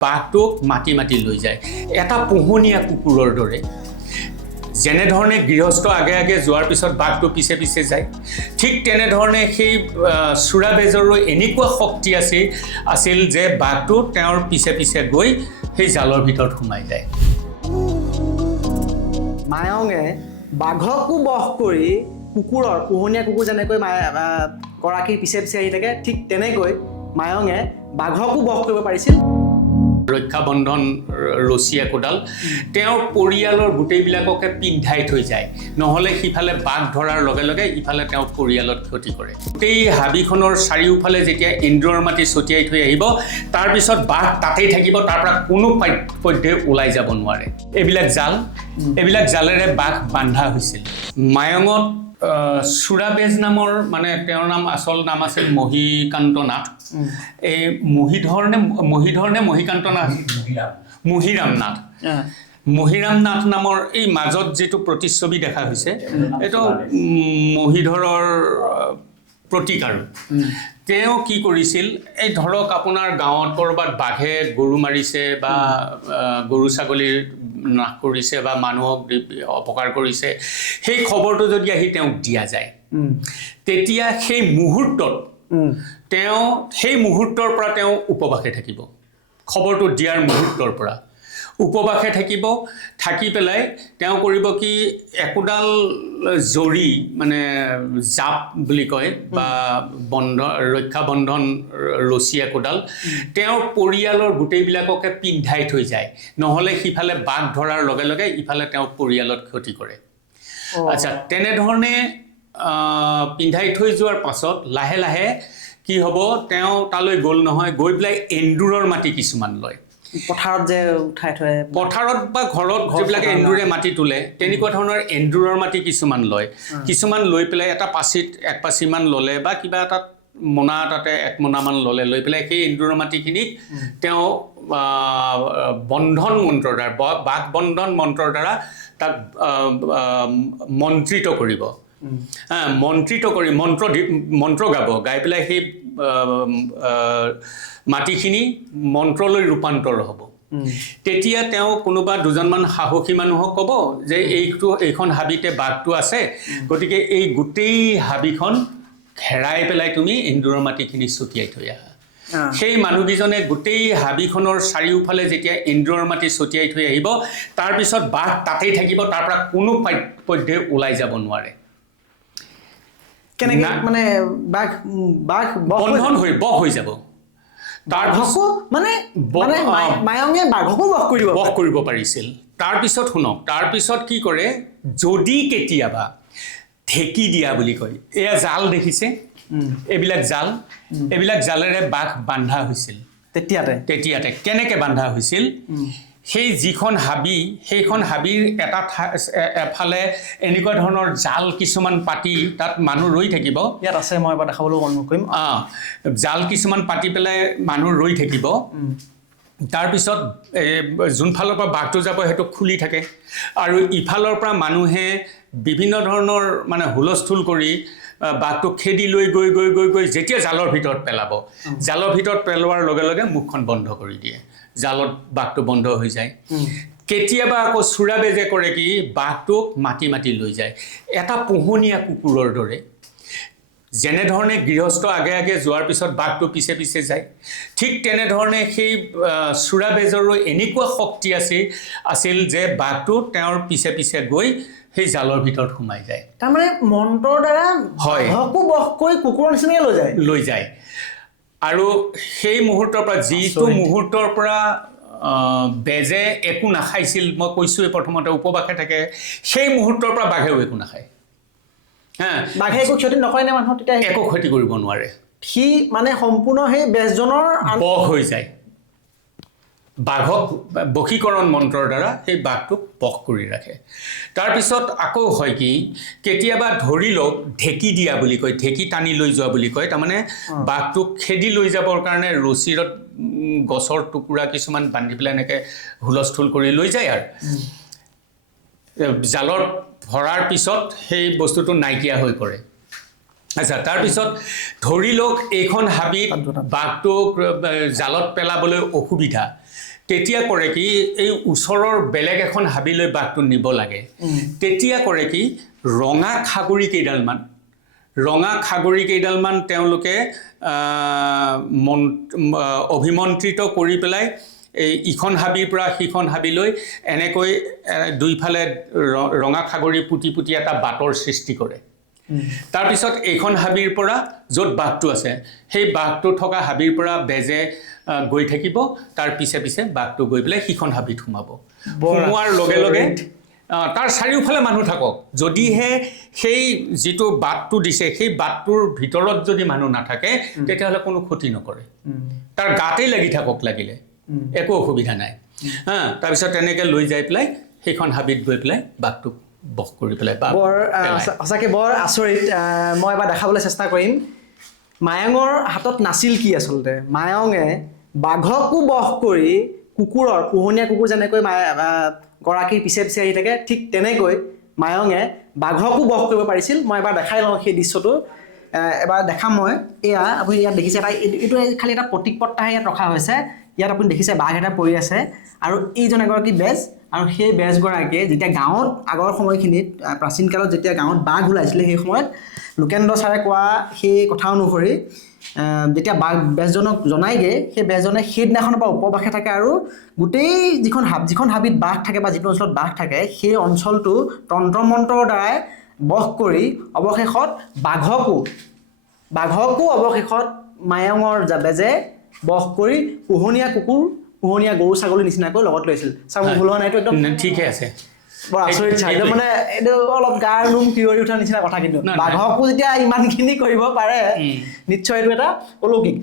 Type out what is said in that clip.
বাঘটোক মাতি মাতি লৈ যায় এটা পোহনীয়া কুকুৰৰ দৰে যেনেধৰণে গৃহস্থ আগে আগে যোৱাৰ পিছত বাঘটো পিছে পিছে যায় ঠিক তেনেধৰণে সেই চুৰা বেজৰো এনেকুৱা শক্তি আছিল যে বাঘটো তেওঁৰ পিছে পিছে গৈ সেই জালৰ ভিতৰত সোমাই যায় মায়ঙে বাঘকো বশ কৰি কুকুৰৰ পোহনীয়া কুকুৰ যেনেকৈ গৰাকীৰ পিছে পিছে আহি থাকে ঠিক তেনেকৈ মায়ঙে বাঘকো বশ কৰিব পাৰিছিল ৰক্ষা বন্ধন ৰছী একোডাল তেওঁৰ পৰিয়ালৰ গোটেইবিলাককে পিন্ধাই থৈ যায় নহ'লে সিফালে বাঘ ধৰাৰ লগে লগে ইফালে তেওঁ পৰিয়ালত ক্ষতি কৰে গোটেই হাবিখনৰ চাৰিওফালে যেতিয়া এন্দুৰৰ মাটি ছটিয়াই থৈ আহিব তাৰপিছত বাঘ তাতেই থাকিব তাৰ পৰা কোনো পধ্যে ওলাই যাব নোৱাৰে এইবিলাক জালেৰে বাঘ বান্ধা হৈছিল মায়ঙত চুৰাবেজ নামৰ মানে তেওঁৰ আচল নাম আছিল মহিকান্ত নাথ এই মহিৰাম নাথ নামৰ এই মাজত যিটো প্ৰতিচ্ছবি দেখা হৈছে এইটো মহিধৰৰ প্ৰতীক আৰু তেওঁ কি কৰিছিল এই ধৰক আপোনাৰ গাঁৱত ক'ৰবাত বাঘে গৰু মাৰিছে বা গৰু ছাগলীৰ নাশ কৰিছে বা মানুহক অপকাৰ কৰিছে সেই খবৰটো যদি আহি তেওঁক দিয়া যায় তেতিয়া সেই মুহূৰ্তত সেই মুহূৰ্তৰ পৰা তেওঁ উপবাসে থাকিব খবৰটো দিয়াৰ মুহূৰ্তৰ পৰা উপবাসে থাকি পেলাই তেওঁ কৰিব কি একোডাল জৰি মানে জাপ বুলি কয় বা ৰক্ষা বন্ধন ৰছী একোডাল তেওঁৰ পৰিয়ালৰ গোটেইবিলাককে পিন্ধাই থৈ যায় নহ'লে সিফালে বাঘ ধৰাৰ লগে লগে ইফালে তেওঁ পৰিয়ালত ক্ষতি কৰে আচ্ছা তেনেধৰণে পিন্ধাই থৈ যোৱাৰ পাছত লাহে লাহে কি হ'ব তেওঁ তালৈ গ'ল নহয় গৈ পেলাই এন্দুৰৰ মাটি কিছুমান লয় পথাৰত যে উঠাই থয় পথাৰত বা ঘৰত যিবিলাকে এন্দুৰে মাটি তোলে তেনেকুৱা ধৰণৰ এন্দুৰৰ মাটি কিছুমান লৈ পেলাই এটা পাচিত এক পাচিমান ল'লে বা কিবা এটা মোনা এটাতে এক মোনামান লৈ পেলাই সেই এন্দুৰৰ মাটিখিনিক তেওঁ বন্ধন মন্ত্ৰৰ দ্বাৰা বাঘ বন্ধন মন্ত্ৰৰ দ্বাৰা তাক মন্ত্ৰিত কৰিব মন্ত্ৰিত কৰি মন্ত্ৰ গাই পেলাই সেই মাটিখিনি মন্ত্ৰলৈ ৰূপান্তৰ হ'ব তেতিয়া তেওঁ কোনোবা দুজনমান সাহসী মানুহক ক'ব যে এইখন হাবিতে বাঘটো আছে গতিকে এই গোটেই হাবিখন ঘেৰাই পেলাই তুমি এন্দুৰৰ মাটিখিনি ছটিয়াই থৈ আহা সেই মানুহকেইজনে গোটেই হাবিখনৰ চাৰিওফালে যেতিয়া এন্দুৰৰ মাটি ছটিয়াই থৈ আহিব তাৰপিছত বাঘ তাতেই থাকিব তাৰ পৰা কোনো পধ্যে ওলাই যাব নোৱাৰে কেনেকৈ মানে বাঘ বন্ধন বশ হৈ যাব মায়ঙে বাঘকো বশ কৰিব পাৰিছিল তাৰপিছত শুনক তাৰপিছত কি কৰে যদি কেতিয়াবা ঢেকি দিয়া বুলি কয় এয়া জাল দেখিছে এইবিলাক জালেৰে বাঘ বান্ধা হৈছিল তেতিয়াতে কেনেকৈ বান্ধা হৈছিল সেই যিখন হাবি সেইখন হাবিৰ এফালে এনেকুৱা ধৰণৰ জাল কিছুমান পাতি তাত মানুহ ৰৈ থাকিব ইয়াত আছে মই এবাৰ দেখাবলৈ অনুৰোধ কৰিম জাল কিছুমান পাতি পেলাই মানুহ ৰৈ থাকিব তাৰপিছত যোনফালৰ পৰা বাঘটো যাব সেইটো খুলি থাকে আৰু ইফালৰ পৰা মানুহে বিভিন্ন ধৰণৰ মানে হুলস্থুল কৰি বাঘটো খেদি লৈ গৈ যেতিয়া জালৰ ভিতৰত পেলাব জালৰ ভিতৰত পেলোৱাৰ লগে লগে মুখখন বন্ধ কৰি দিয়ে জালত বাঘটো বন্ধ হৈ যায় কেতিয়াবা আকৌ চুৰাবেজে কৰে কি বাঘটোক মাতি মাতি লৈ যায় এটা পোহনীয়া কুকুৰৰ দৰে যেনেধৰণে গৃহস্থ আগে আগে যোৱাৰ পিছত বাঘটো পিছে পিছে যায় ঠিক তেনেধৰণে সেই চুৰাবেজৰো এনেকুৱা শক্তি আছিল যে বাঘটো তেওঁৰ পিছে পিছে গৈ সেই জালৰ ভিতৰত সোমাই যায় তাৰমানে মন্ত্ৰৰ দ্বাৰা বাঘকো বশ কৰি কুকুৰৰ নিচিনাকৈ লৈ যায় আৰু সেই মুহূৰ্তৰ পৰা যিটো মুহূৰ্তৰ পৰা বেজে একো নাখাইছিল মই কৈছোঁৱে প্ৰথমতে উপবাসে থাকে সেই মুহূৰ্তৰ পৰা বাঘেও একো নাখায় বাঘে একো ক্ষতি নকৰে নে মানুহৰ তেতিয়া একো ক্ষতি কৰিব নোৱাৰে সি মানে সম্পূৰ্ণ সেই বেজজনৰ বশ হৈ যায় বাঘক বশীকৰণ মন্ত্ৰৰ দ্বাৰা সেই বাঘটোক বশ কৰি ৰাখে তাৰপিছত আকৌ হয় কি কেতিয়াবা ধৰি লওক ঢেকি দিয়া বুলি কয় ঢেকি টানি লৈ যোৱা বুলি কয় তাৰমানে বাঘটোক খেদি লৈ যাবৰ কাৰণে ৰছীৰত গছৰ টুকুৰা কিছুমান বান্ধি পেলাই এনেকৈ হুলস্থুল কৰি লৈ যায় আৰু জালত ভৰাৰ পিছত সেই বস্তুটো নাইকিয়া হৈ পৰে আচ্ছা তাৰপিছত ধৰি লওক এইখন হাবিত বাঘটোক জালত পেলাবলৈ অসুবিধা তেতিয়া কৰে কি এই ওচৰৰ বেলেগ এখন হাবিলৈ বাঘটো নিব লাগে তেতিয়া কৰে কি ৰঙা খাগৰি কেইডালমান তেওঁলোকে অভিমন্ত্ৰিত কৰি পেলাই এই ইখন হাবিৰ পৰা সিখন হাবিলৈ এনেকৈ দুইফালে ৰঙা খাগৰি পুতি পুতি এটা বাটৰ সৃষ্টি কৰে তাৰপিছত এইখন হাবিৰ পৰা য'ত বাঘটো আছে সেই বাঘটো থকা হাবিৰ পৰা বেজে গৈ থাকিব তাৰ পিছে পিছে বাঘটো গৈ পেলাই সিখন হাবিত সোমোৱাৰ লগে লগে তাৰ চাৰিওফালে মানুহ থাকক যদিহে সেই যিটো বাটটো দিছে সেই বাটটোৰ ভিতৰত যদি মানুহ নাথাকে তেতিয়াহ'লে কোনো ক্ষতি নকৰে তাৰ গাতেই লাগি থাকক লাগিলে একো অসুবিধা নাই তাৰপিছত তেনেকৈ লৈ যাই পেলাই সেইখন হাবিত গৈ পেলাই বাঘটোক বশ কৰি পেলাই বৰ সঁচাকৈ বৰ আচৰিত মই এবাৰ দেখাবলৈ চেষ্টা কৰিম মায়ঙৰ হাতত নাছিল কি আচলতে মায়ঙে বাঘকো বশ কৰি পোহনীয়া কুকুৰ যেনেকৈ গৰাকীৰ পিছে পিছে আহি থাকে ঠিক তেনেকৈ মায়ঙে বাঘকো বশ কৰিব পাৰিছিল মই এবাৰ দেখাই লওঁ সেই দৃশ্যটো এবাৰ দেখাম মই এয়া আপুনি ইয়াত দেখিছে এটা এইটো খালি এটা প্ৰতীকপট্টাহে ইয়াত ৰখা হৈছে ইয়াত আপুনি দেখিছে বাঘ এটা পৰি আছে আৰু এইজন এগৰাকী বেজ আৰু সেই বেজগৰাকীয়ে যেতিয়া গাঁৱত আগৰ সময়খিনিত প্ৰাচীন কালত যেতিয়া গাঁৱত বাঘ ওলাইছিলে সেই সময়ত লোকেন্দ্ৰ ছাৰে কোৱা সেই কথা অনুসৰি যেতিয়া বাঘ বেজজনক জনায়গৈ সেই বেজজনে সেইদিনাখনৰ পৰা উপবাসে থাকে আৰু গোটেই যিখন হাবিত বাঘ থাকে বা যিটো অঞ্চলত বাঘ থাকে সেই অঞ্চলটো তন্ত্ৰ মন্ত্ৰৰ দ্বাৰাই বশ কৰি অৱশেষত বাঘকো অৱশেষত মায়ঙৰ বেজে বশ কৰি পোহনীয়া গৰু ছাগলীৰ নিচিনাকৈ লগত লৈছিল চাব ভুল হোৱা নাইতো একদম ঠিকে আছে বৰ আচৰিত চাই মানে এইটো অলপ গাৰ নোম শিয়ৰি উঠাৰ নিচিনা কথা কিন্তু বাঘকো যেতিয়া ইমানখিনি কৰিব পাৰে নিশ্চয় এইটো এটা অলৌকিক